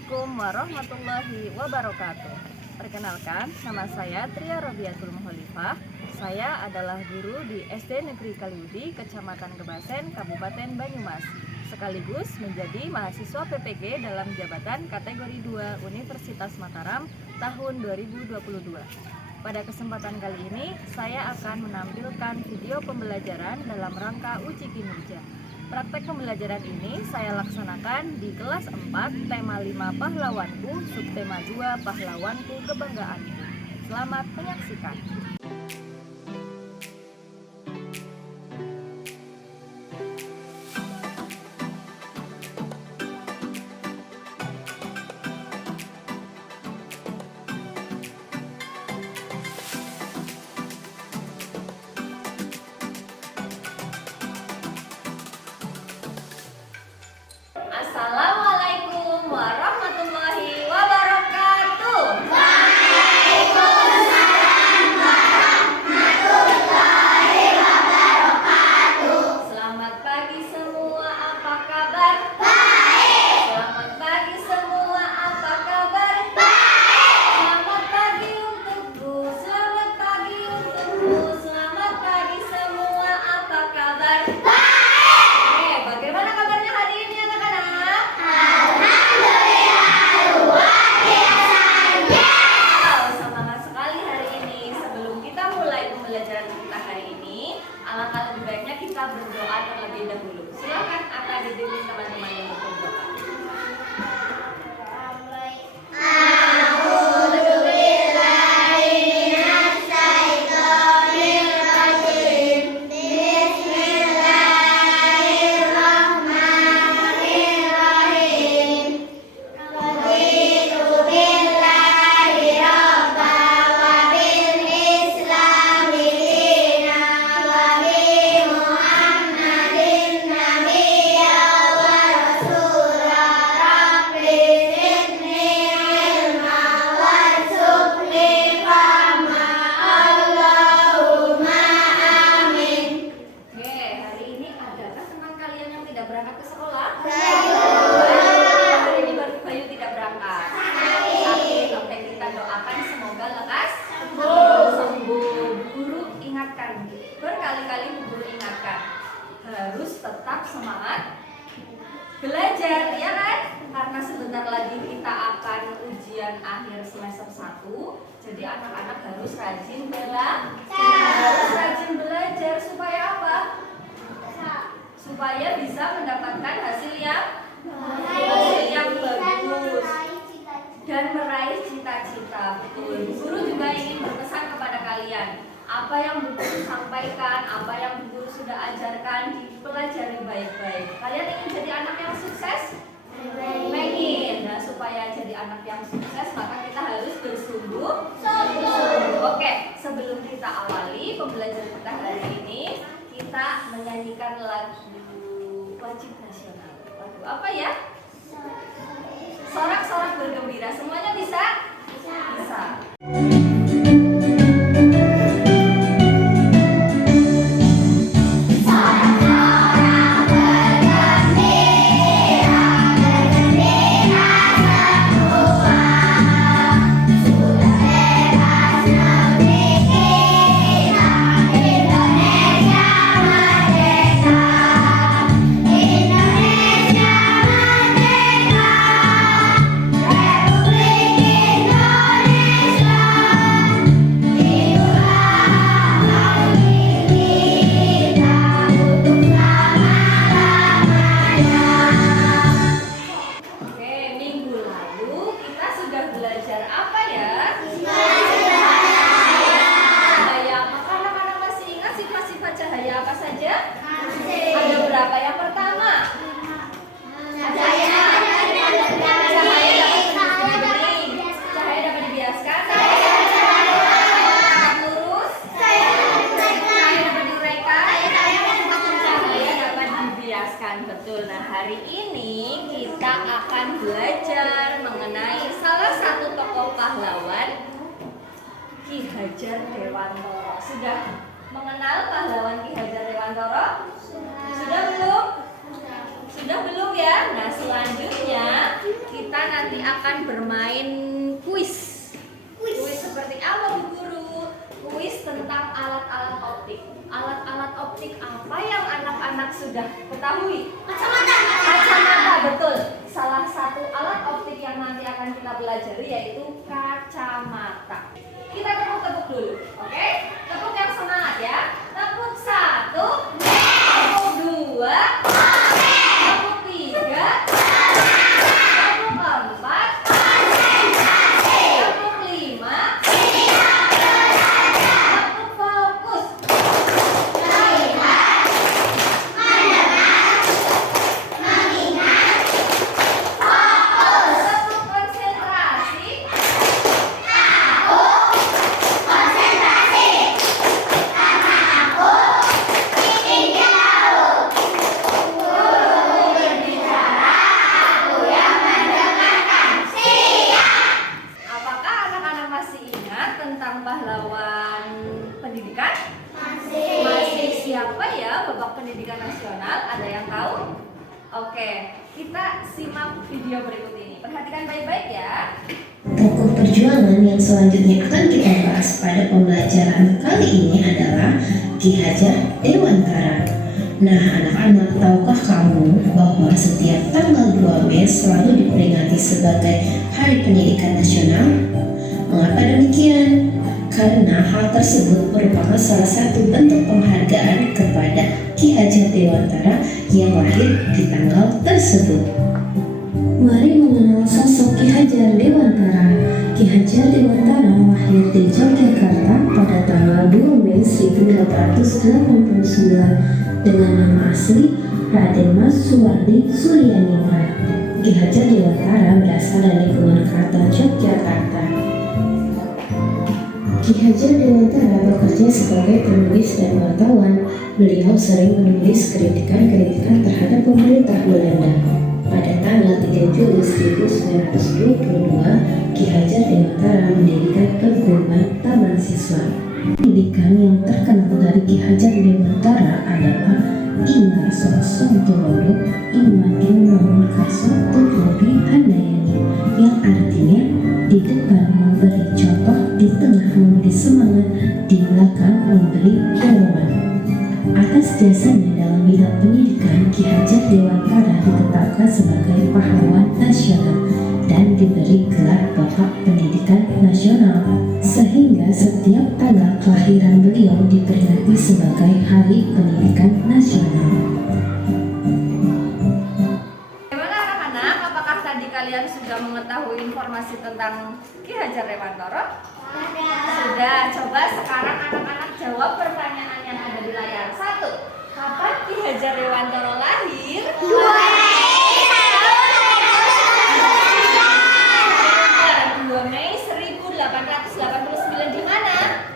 Assalamualaikum warahmatullahi wabarakatuh. Perkenalkan, nama saya Tria Robiatul Muholifah. Saya adalah guru di SD Negeri Kaliudi, Kecamatan Kebasen, Kabupaten Banyumas, sekaligus menjadi mahasiswa PPG dalam jabatan kategori 2 Universitas Mataram tahun 2022. Pada kesempatan kali ini, saya akan menampilkan video pembelajaran dalam rangka uji kinerja. Praktek pembelajaran ini saya laksanakan di kelas 4, tema 5 Pahlawanku, subtema 2 Pahlawanku Kebanggaanku. Selamat menyaksikan. Assalamualaikum warahmatullahi wabarakatuh. Waalaikumsalam warahmatullahi wabarakatuh. Selamat pagi semua, apa kabar? Baik. Selamat pagi semua, apa kabar? Baik. Selamat pagi untukku, selamat pagi untukku, selamat pagi semua, apa kabar? Baik. Bagaimana kabarnya hari ini anak-anak? Semangat sekali hari ini. Sebelum kita mulai pembelajaran kita hari ini, alangkah lebih baiknya kita berdoa terlebih dahulu. Silakan Aka dipimpin teman-teman yang berdoa. Berangkat ke sekolah? Hari ini Bayu tidak berangkat. Sakit. Oke, kita doakan semoga lekas sembuh. Guru ingatkan, berkali-kali guru ingatkan, harus tetap semangat belajar, ya kan? Karena sebentar lagi kita akan ujian akhir semester 1. Jadi anak-anak harus rajin belajar supaya apa? Supaya bisa mendapatkan hasil yang bagus dan meraih cita-cita. Betul. Guru juga ingin berpesan kepada kalian, apa yang Bu Guru sampaikan, apa yang Bu Guru sudah ajarkan, dipelajari baik-baik. Kalian ingin jadi anak yang sukses? Ingin. Nah, supaya jadi anak yang sukses, maka kita harus bersungguh-sungguh. Oke, sebelum kita awali pembelajaran kita hari ini, kita menyanyikan lagu wajib nasional. Lagu apa ya? Sorak-sorak bergembira. Semuanya bisa? Bisa. Betul. Nah, hari ini kita akan belajar mengenai salah satu tokoh pahlawan, Ki Hajar Dewantara. Sudah mengenal pahlawan Ki Hajar Dewantara? Sudah belum? Sudah belum ya? Nah, selanjutnya kita nanti akan akan bermain kuis. Kuis seperti apa, Bu Guru? Kuis tentang alat-alat optik. Alat-alat optik apa yang anak-anak sudah ketahui? Kacamata, betul. Salah satu alat optik yang nanti akan kita pelajari yaitu kacamata. Kita tepuk-tepuk dulu, oke? Tepuk yang semangat ya. Tepuk 1, tepuk 2, tepuk 3, tepuk 4, tepuk 5, tepuk fokus. Tepuk konsentrasi. Apakah anak-anak masih ingat tentang pahlawan pendidikan? Masih. Siapa ya Bapak Pendidikan Nasional? Ada yang tahu? Oke, kita simak video berikut ini. Perhatikan baik-baik ya. Tokoh perjuangan yang selanjutnya akan kita bahas pada pembelajaran kali ini adalah Ki Hajar Dewantara. Nah, anak-anak, tahukah kamu bahwa setiap tanggal 2 Mei selalu diperingati sebagai Hari Pendidikan Nasional? Mengapa demikian? Karena hal tersebut merupakan salah satu bentuk penghargaan kepada Ki Hajar Dewantara yang lahir di tanggal tersebut. Mari mengenal sosok Ki Hajar Dewantara. Ki Hajar Dewantara lahir di Yogyakarta pada tanggal 2 Mei 1889 dengan nama asli Raden Mas Suwardi Suryaningrat. Ki Hajar Dewantara berasal dari lingkungan keraton Yogyakarta. Ki Hajar Dewantara bekerja sebagai penulis dan wartawan. Beliau sering menulis kritikan-kritikan terhadap pemerintah Belanda. Pada tanggal 3 Juli 1922, Ki Hajar Dewantara mendirikan perguruan Taman Siswa. Pendidikan yang terkenal dari Ki Hajar Dewantara adalah Ingar Sontolodo Imagen Mangunkarso Tutlobi Handayani, yang artinya di depan memberi contoh, di tengah memberi semangat, di belakang memberi dorongan. Atas jasanya dalam bidang pendidikan, Ki Hajar Dewantara ditetapkan sebagai pahlawan nasional dan diberi gelar Bapak Pendidikan Nasional, sehingga setiap tanggal kelahiran beliau diperingati sebagai Hari Pendidikan Nasional. Bagaimana anak-anak? Apakah tadi kalian sudah mengetahui informasi tentang Ki Hajar Dewantara? Sudah. Coba sekarang anak-anak jawab pertanyaan yang ada di layar. 1. Kapan Ki Hajar Dewantara lahir? 2 Mei 1889 di mana?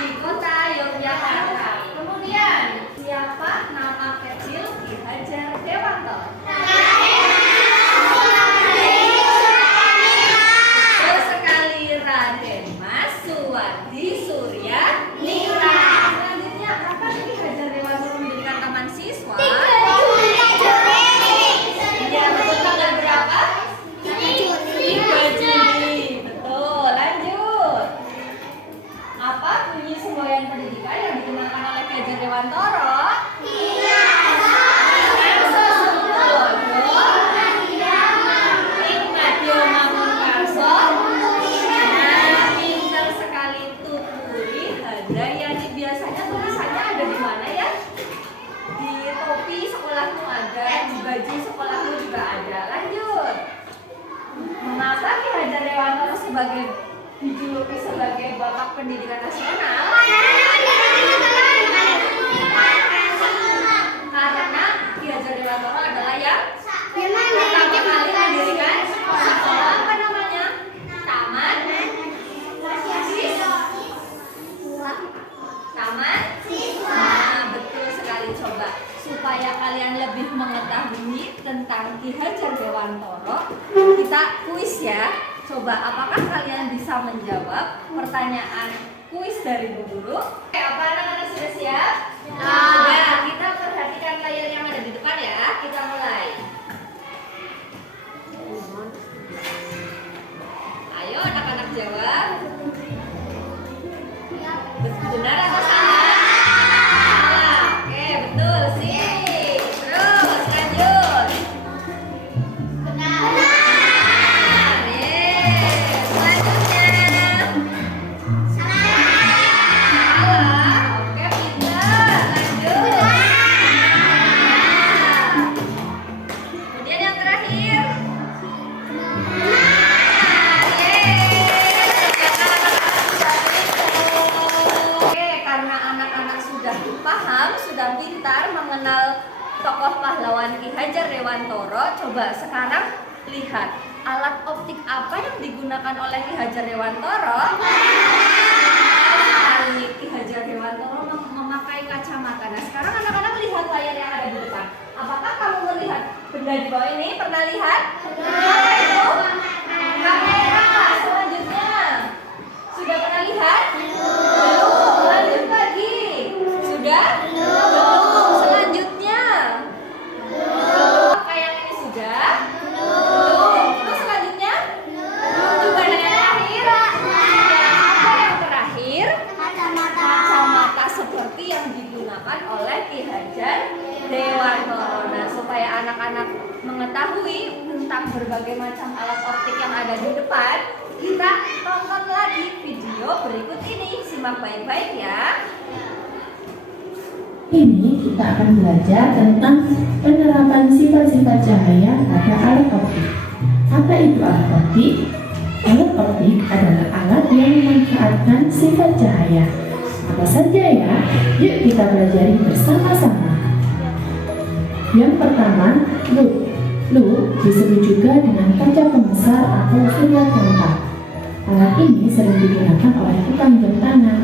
Di kota Yogyakarta. Kemudian, siapa nama kecil Ki Hajar Dewantara? Betul sekali, Raden Mas Suwardi Suryaningrat. Selanjutnya, kapan Ki Hajar Dewantara mendirikan Taman Siswa? Iya, betul. Tanggal berapa? 3 Juli. Betul. Lanjut. Apa bunyi semboyan pendidikan yang digunakan oleh Ki Hajar Dewantara? Imagen Mangunkarso. Nah, pintar sekali, Tuturi Handayani. Biasanya tulisannya ada di mana ya? Di topi sekolahmu ada, di baju sekolahmu juga ada. Lanjut. Mengapa Ki Hajar Dewantara dijuluki sebagai Bapak Pendidikan Nasional? Karena Ki Hajar Dewantara adalah yang pertama kali mendirikan sekolah, apa namanya? Taman Siswa. Nah, betul sekali. Coba supaya kalian lebih mengetahui tentang Ki Hajar Dewantara, kita kuis ya. Coba apakah kalian bisa menjawab pertanyaan kuis dari Bu Guru? Oke, apa anak-anak sudah siap? Sudah. Kita perhatikan layar yang ada di depan ya. Kita mulai. Hajar Dewantoro. Coba sekarang lihat alat optik apa yang digunakan oleh Ki Hajar Dewantoro? Ki Hajar Dewantoro memakai kacamata. Nah, sekarang anak-anak lihat layar yang ada di depan. Apakah kamu melihat benda di bawah ini? Pernah lihat? Apa itu? Kamera. Selanjutnya, sudah pernah lihat? Belum. Lanjut lagi. Sudah? Belum. Selanjutnya, apakah yang ini sudah? Belum. Terus selanjutnya? Belum juga. Dan yang terakhir? Apa yang terakhir? Kacamata seperti yang digunakan oleh Ki Hajar Dewantoro. Nah, supaya anak-anak mengetahui tentang berbagai macam alat optik yang ada di depan, kita tonton lagi video berikut ini. Simak baik-baik ya. Ini kita akan belajar tentang penerapan sifat-sifat cahaya pada alat optik. Apa itu alat optik? Alat optik adalah alat yang memanfaatkan sifat cahaya. Apa saja ya? Yuk kita pelajari bersama-sama. Yang pertama, loop. Loop disebut juga dengan kaca pembesar atau surya kontak. Alat ini sering digunakan oleh tukang jam tangan.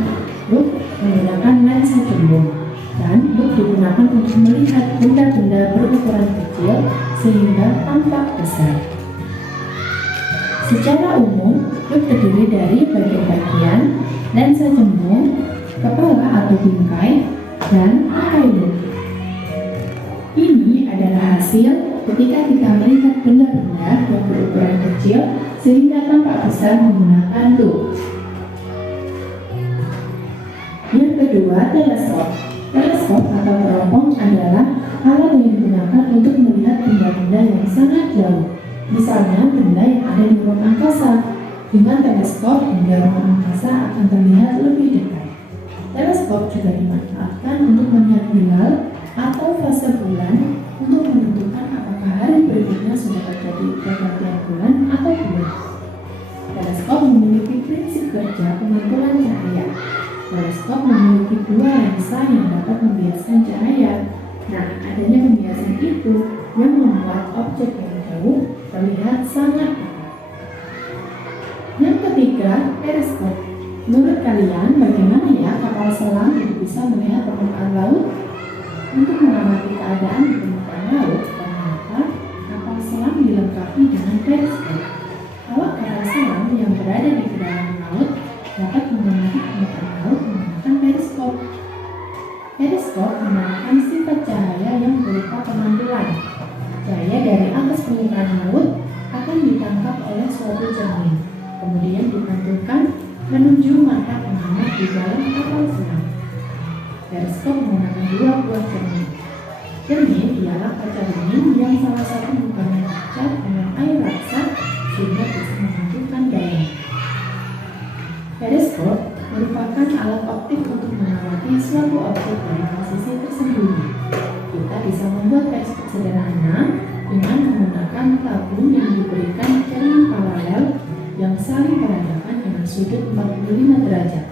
Loop menggunakan lensa jumbo, dan loop digunakan untuk melihat benda-benda berukuran kecil sehingga tampak besar. Secara umum, loop terdiri dari bagian-bagian lensa jumbo, kepala atau bingkai, dan tangkai loop. Ini adalah hasil ketika kita melihat benda-benda yang berukuran kecil sehingga tampak besar menggunakan loop. Yang kedua, teleskop. Teleskop atau teropong adalah alat yang digunakan untuk melihat benda-benda yang sangat jauh. Misalnya benda yang ada di ruang angkasa. Dengan teleskop, benda ruang angkasa akan terlihat lebih dekat. Teleskop juga dimanfaatkan untuk melihat hilal atau fase bulan untuk menentukan apakah hari berikutnya sudah terjadi pergantian bulan atau belum. Teleskop memiliki prinsip kerja pemantulan cahaya. Teleskop memiliki dua lensa yang dapat membiaskan cahaya. Nah, adanya pembiasan itu yang membuat objek yang jauh terlihat sangat dekat. Yang ketiga, periskop. Menurut kalian, bagaimana ya kapal selam itu bisa melihat permukaan laut? Untuk mengamati keadaan di permukaan laut, ternyata kapal selam dilengkapi dengan periskop. Awak kapal selam yang berada di kedalaman laut dapat mengamati permukaan laut menggunakan periskop. Periskop menggunakan sifat cahaya yang berupa pemantulan. Cahaya dari atas permukaan laut akan ditangkap oleh suatu cermin, kemudian dipantulkan menuju mata pengamati di dalam kapal selam. Periskop menggunakan dua buah cermin. Cermin ialah kaca bening yang salah satu mukanya dicat dengan air raksa sehingga bisa menentukan daya. Periskop merupakan alat optik untuk mengamati suatu objek dari posisi tersembunyi. Kita bisa membuat periskop sederhana dengan menggunakan tabung yang diberikan cermin paralel yang saling berhadapan dengan sudut 45 derajat.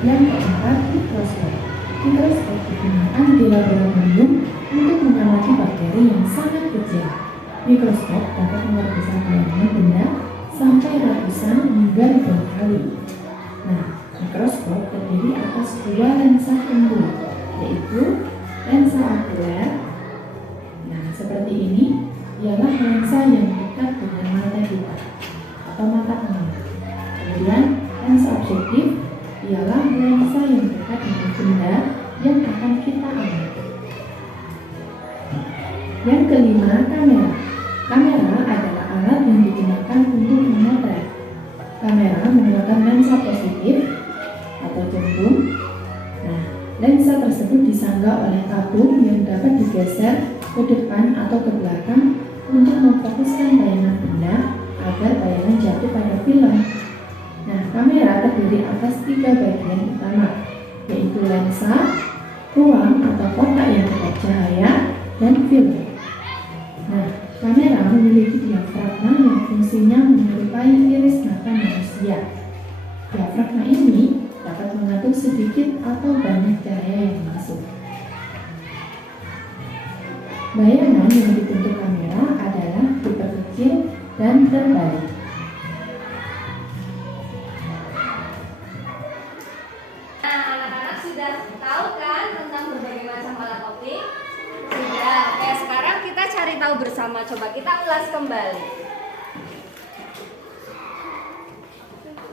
Yang keempat, mikroskop. Mikroskop digunakan di laboratorium untuk mengamati bakteri yang sangat kecil. Mikroskop dapat membesar bayangan benda sampai ratusan hingga ribuan kali. Nah, mikroskop terdiri atas dua lensa tumbuh, yaitu lensa okuler. Nah, seperti ini ialah lensa yang dekat dengan mata kita atau mata penglihatan. Kemudian lensa objektif ialah lensa yang dekat dengan benda yang akan kita amati. Yang kelima, kamera. Kamera adalah alat yang digunakan untuk memotret. Kamera menggunakan lensa positif atau cembung. Nah, lensa tersebut disanggah oleh tabung yang dapat digeser ke depan atau ke belakang untuk memfokuskan bayangan benda agar bayangan jatuh pada film. Nah, kamera terdiri atas 3 bagian utama, yaitu lensa, ruang atau kotak yang kedap cahaya, dan film. Nah, kamera memiliki diafragma yang fungsinya menyerupai iris mata manusia. Diafragma ini dapat mengatur sedikit atau banyak cahaya yang masuk. Bayangan yang dibentuk kamera adalah diperkecil dan terbalik. Nah, anak-anak sudah tahu kan tentang berbagai macam alat optik? Sudah. Oke, sekarang kita cari tahu bersama. Coba kita ulas kembali.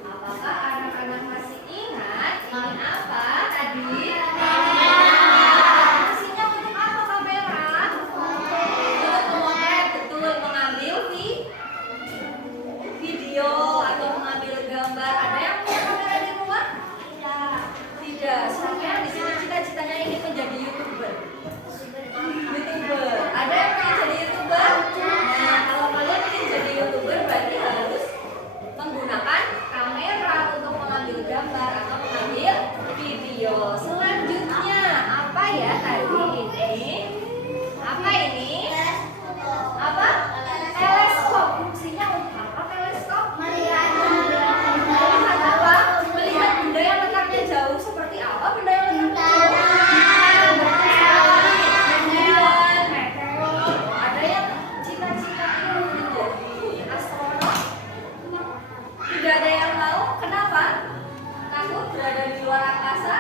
Apakah anak-anak masih ingat ini apa tadi? Fungsinya untuk apa kamera? Untuk memotret, betul, mengambil video atau mengambil gambar. Ada yang punya kamera di rumah? Tidak. Soalnya di sini cita-citanya ingin menjadi YouTuber. Ada yang ingin jadi YouTuber? Nah, kalau kalian ingin jadi YouTuber berarti harus menggunakan kamera untuk mengambil gambar atau mengambil video. Selanjutnya, apa ya tadi ini? Apa ini? Apa? Teleskop. Fungsinya untuk apa teleskop? Melihat apa? Melihat benda yang letaknya jauh. Seperti apa benda yang letaknya jauh? Meteor. Ada yang cita-cita menjadi astronot? Tidak ada yang mau. Kenapa? Takut berada di luar angkasa?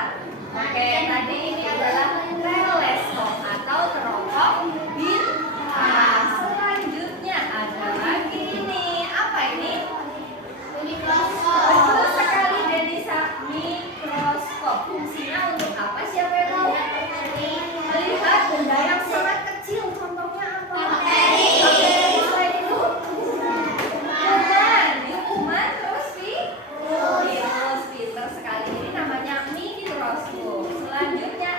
Oke, tadi ini adalah teleskop atau teropong bintang. Selanjutnya ada lagi ini. Apa ini? Mikroskop. Betul sekali Denisa. Mikroskop. Fungsinya untuk apa? Siapa yang tahu? Melihat benda yang sangat kecil. Contohnya apa? Bakteri. Selain itu? Kuman. Terus virus. Pinter sekali. Ini namanya mikroskop. Selanjutnya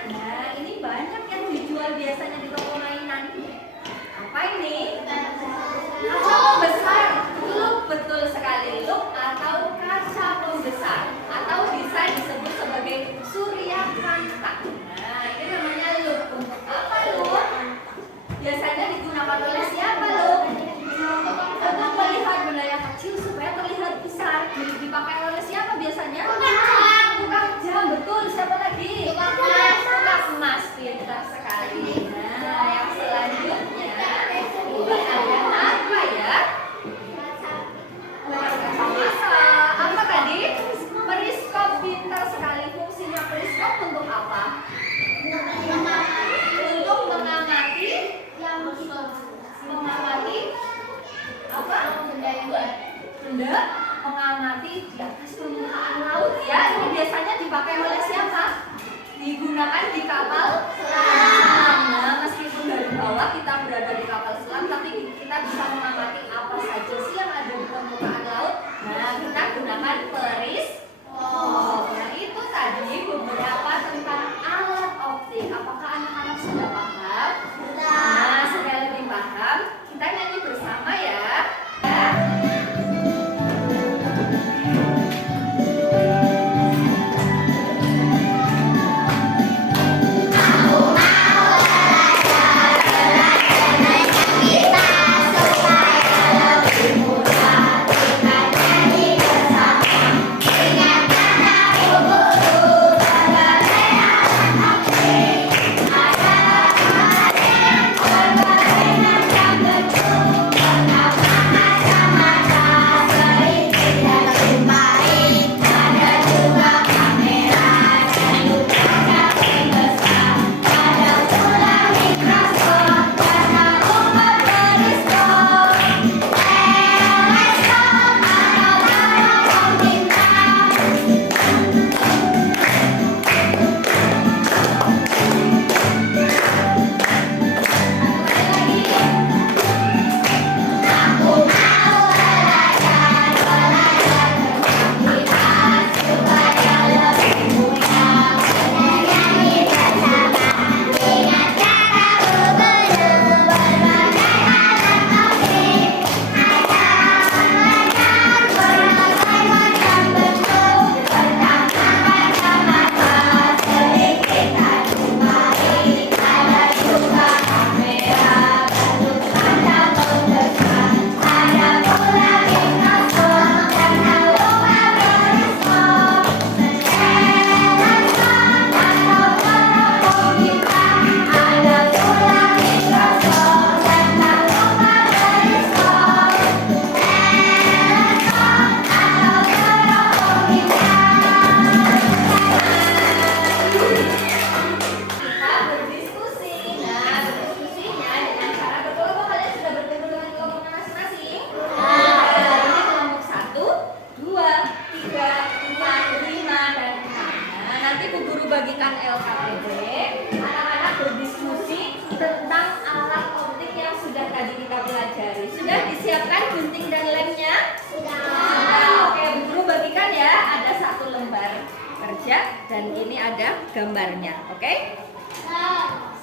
Ibu Guru bagikan LKPD, anak-anak berdiskusi tentang alat optik yang sudah tadi kita pelajari. Sudah disiapkan gunting dan lemnya? Sudah. Oke, Bu Guru bagikan ya. Ada 1 lembar kerja dan ini ada gambarnya. Oke?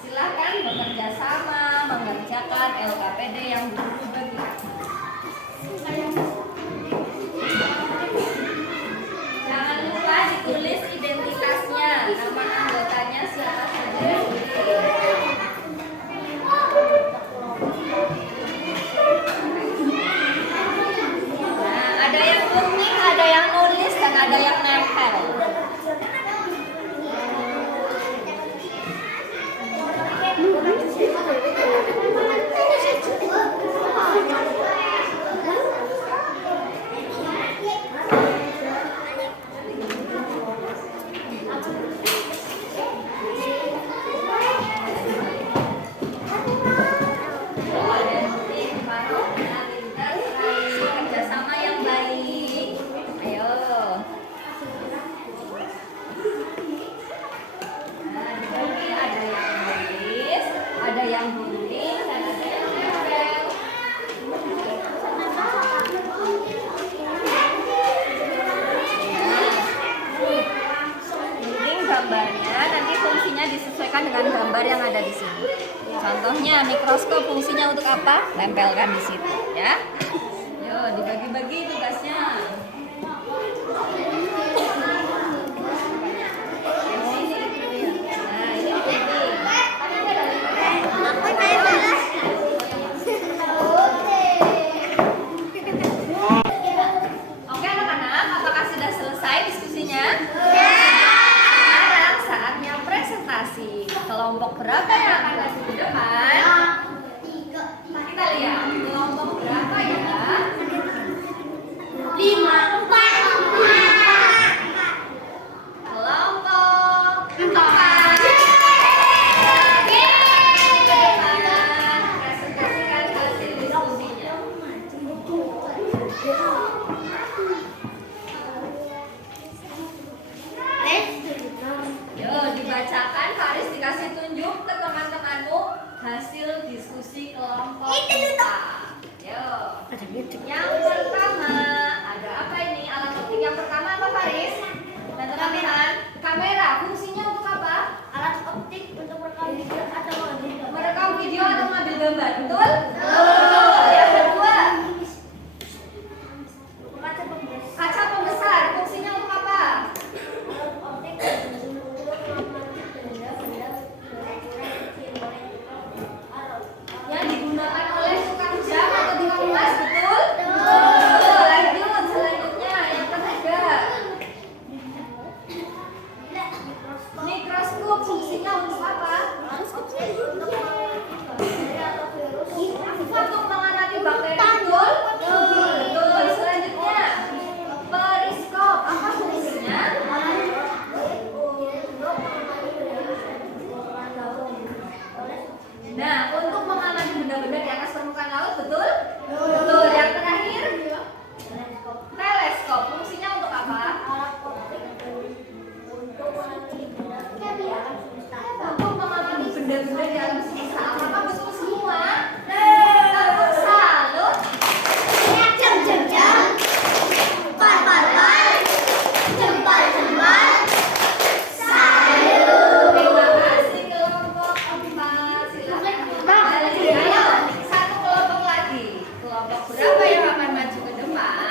Silakan bekerja sama mengerjakan LKPD yang Bu Guru bagikan. Jangan lupa ditulis identitasnya, nama anggotanya siapa saja. Nah, ada yang gunting, ada yang nulis, dan ada yang nempel. Kerjasama yang baik. Ayo. Nah, dibagi ada yang nulis, ada yang gunting, dan ada yang nempel. Gunting gambarnya, nanti fungsinya disesuaikan dengan gambar yang ada di sini. Contohnya mikroskop fungsinya untuk apa? Tempelkan di situ, ya. Yo, dibagi-bagi tugasnya. Nah, ini oke anak-anak, apakah sudah selesai diskusinya? Sekarang saatnya presentasi. Kelompok berapa yang akan maju ke depan? Kita lihat kelompok berapa ya? 5, 4. Kelompok 4. Ke depan, presentasikan hasil diskusinya. Yo, dibacakan, Faris dikasih tunjuk ke teman-temanmu hasil diskusi kelompok 4. Yo. Yang pertama, ada apa ini? Alat optik yang pertama apa, Faris? Dan teman-teman, kamera fungsinya untuk apa? Alat optik untuk merekam video atau mengambil gambar. Merekam video atau mengambil gambar, betul? Betul. Yang kedua, Kaca pembesar. kaca pembesar fungsinya untuk apa? Alat optik untuk mengamati benda-benda Yang digunakan oleh tukang jam atau tukang emas, betul? Betul. Lanjut, selanjutnya yang ketiga, mikroskop fungsinya untuk apa? Untuk mengamati bakteri, betul? Betul. Selanjutnya, periskop apa fungsinya? Nah, untuk mengamati benda-benda di atas permukaan laut, betul? Betul. Yang terakhir, teleskop fungsinya untuk apa? Untuk mengamati benda-benda di alam semesta. Apakah betul semua? Tepuk salut. Terima kasih kelompok 4. Silakan kembali. Ayo, satu kelompok lagi. Kelompok berapa yang akan maju ke depan?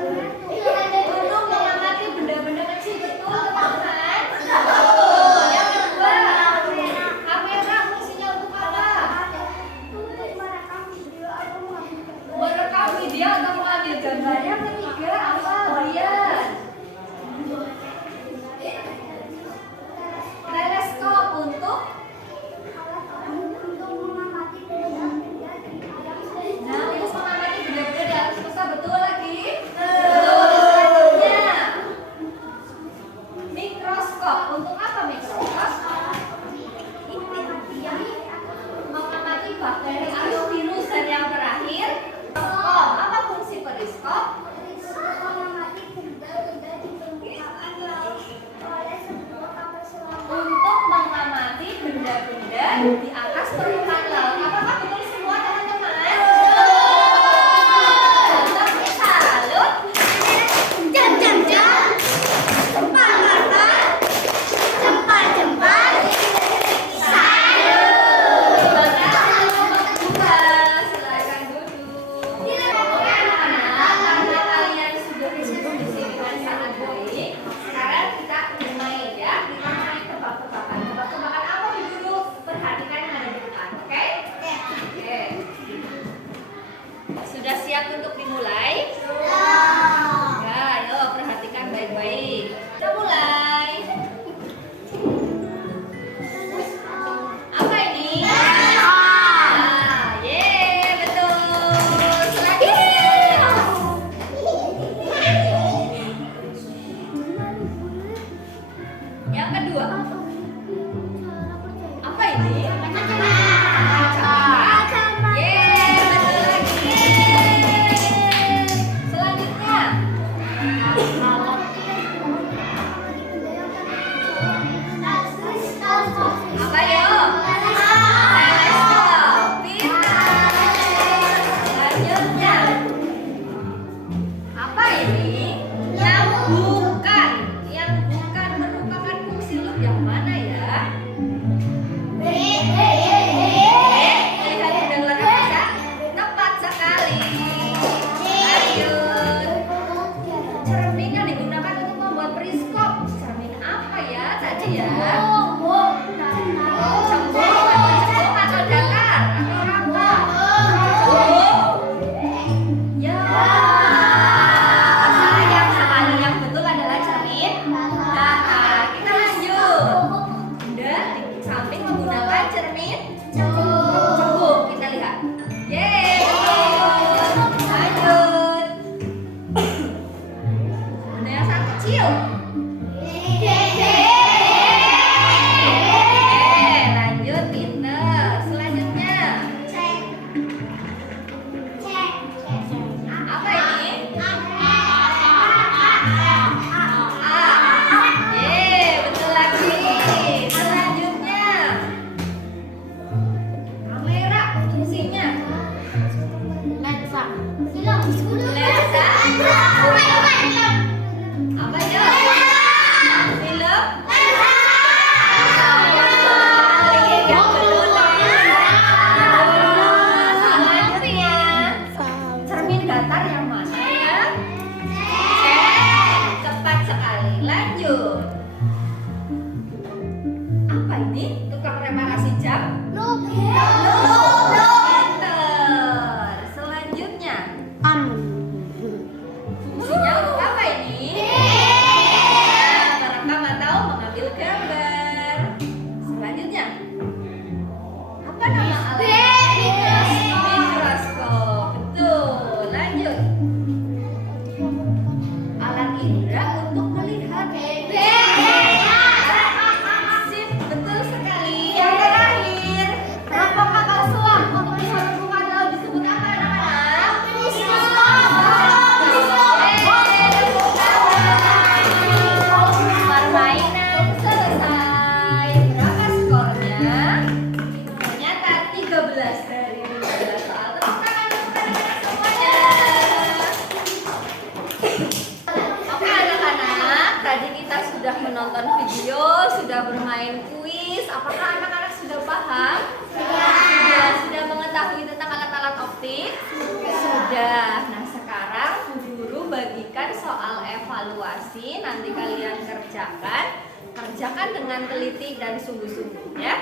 Untuk mengamati benda-benda kecil, betul teman-teman? Yang kedua, kamera fungsinya untuk apa? Merekam video atau mengambil gambar. Yang ketiga, ini? Yang bukan merupakan fungsi loop yang mana ya? Lihat di belakang bisa? Tepat sekali. Lanjut. Cermin yang digunakan untuk membuat periskop. Cermin apa ya tadi ya? Cembung atau datar atau rangka? Ya. Sayang sekali, yang betul adalah cermin datar. Kita lanjut. Bunda di samping menggunakan cermin cembung. Kita lihat. Yeay. Lanjut. Bunda yang sangat kecil. Lanjut, pinter. Selanjutnya, apa ini? Betul lagi. Selanjutnya, kamera fungsinya. Lensa. Apa ya? Film. Selanjutnya, cermin datar yang mana ya? Cepat sekali. Lanjut. Apa ini? Tukang reparasi jam? Pinter. Selanjutnya, fungsinya untuk apa ini? Merekam atau mengambil gambar. Selanjutnya, apa nama alat? Mikroskop. Betul. Lanjut. Alat indera untuk melihat. Sip, betul sekali. Yang terakhir, teropong kapal selam untuk bisa membuka laut disebut apa anak-anak? Permainan selesai. Berapa skornya? Ternyata 13 dari 15 soal. Tepuk tangan untuk anak-anak semuanya. Oke anak-anak, tadi kita sudah menonton video, sudah bermain kuis. Apakah anak-anak sudah paham? Sudah mengetahui tentang alat-alat optik? Sudah. Nah sekarang guru bagikan soal evaluasi. Nanti kalian kerjakan dengan teliti dan sungguh-sungguh ya.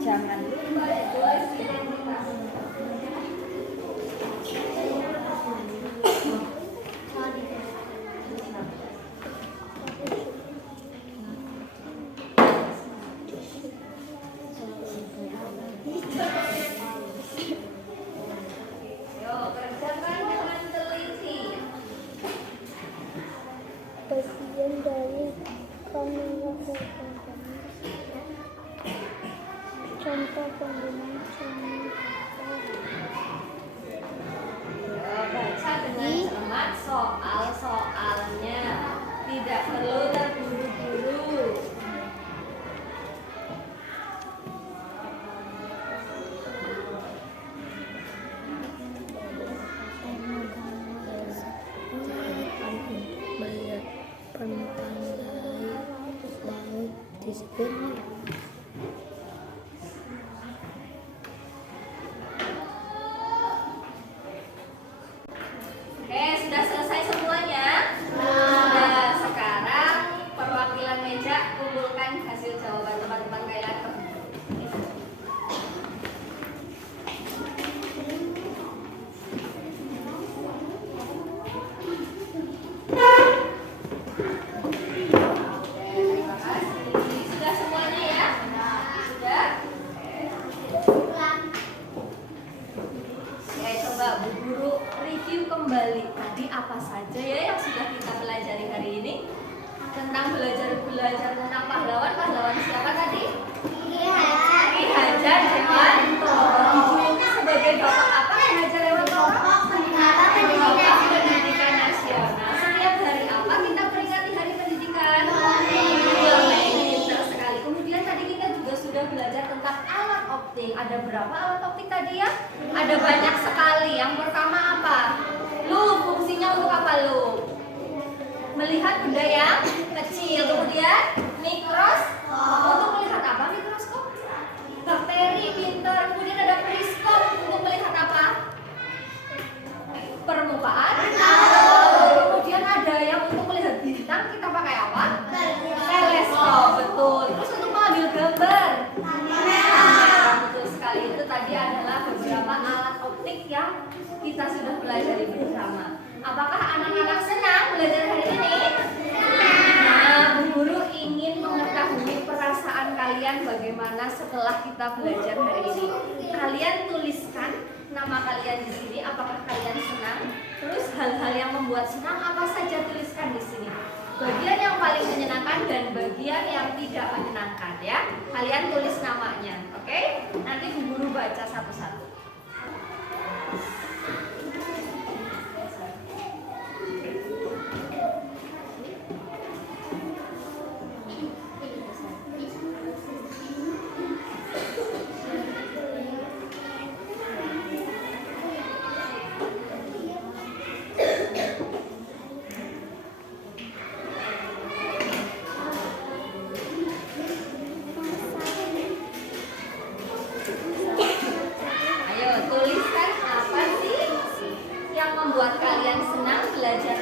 Jangan lupa ditulis identitas. Yo, kerjakan dengan teliti. Bagian dari kamera foto. Contoh penggunaan cermin Baca dengan cermat soal-soalnya. Tidak perlu terburu-buru. Oke, sudah selesai semuanya? Sudah. Sekarang perwakilan meja kumpulkan hasil jawaban teman-teman kalian. Terima kasih. Sudah semuanya ya? Sudah? Oke, coba Bu Guru review kembali. Tadi apa saja ya yang sudah kita pelajari hari ini? Tentang belajar tentang pahlawan. Pahlawan siapa tadi? Ki Hajar Dewantara. Ada banyak sekali. Yang pertama apa? Lu, fungsinya untuk apa lu? Melihat benda yang kecil. Kemudian mikroskop. Untuk melihat apa mikroskop? Bakteri, pinter. Kemudian ada periskop. Untuk melihat apa? Permukaan. Kemudian ada yang untuk melihat bintang. Kita pakai apa? Teleskop. Betul. Terus untuk mengambil gambar. Betul sekali. Itu tadi adalah beberapa alat optik yang kita sudah pelajari bersama. Apakah anak-anak senang belajar hari ini? Nah, Bu Guru ingin mengetahui perasaan kalian bagaimana setelah kita belajar hari ini. Kalian tuliskan nama kalian di sini. Apakah kalian senang? Terus hal-hal yang membuat senang apa saja tuliskan di sini. Bagian yang paling menyenangkan dan bagian yang tidak menyenangkan ya. Kalian tulis namanya, oke? Nanti Bu Guru baca satu-satu. Ayo tuliskan apa sih yang membuat kalian senang belajar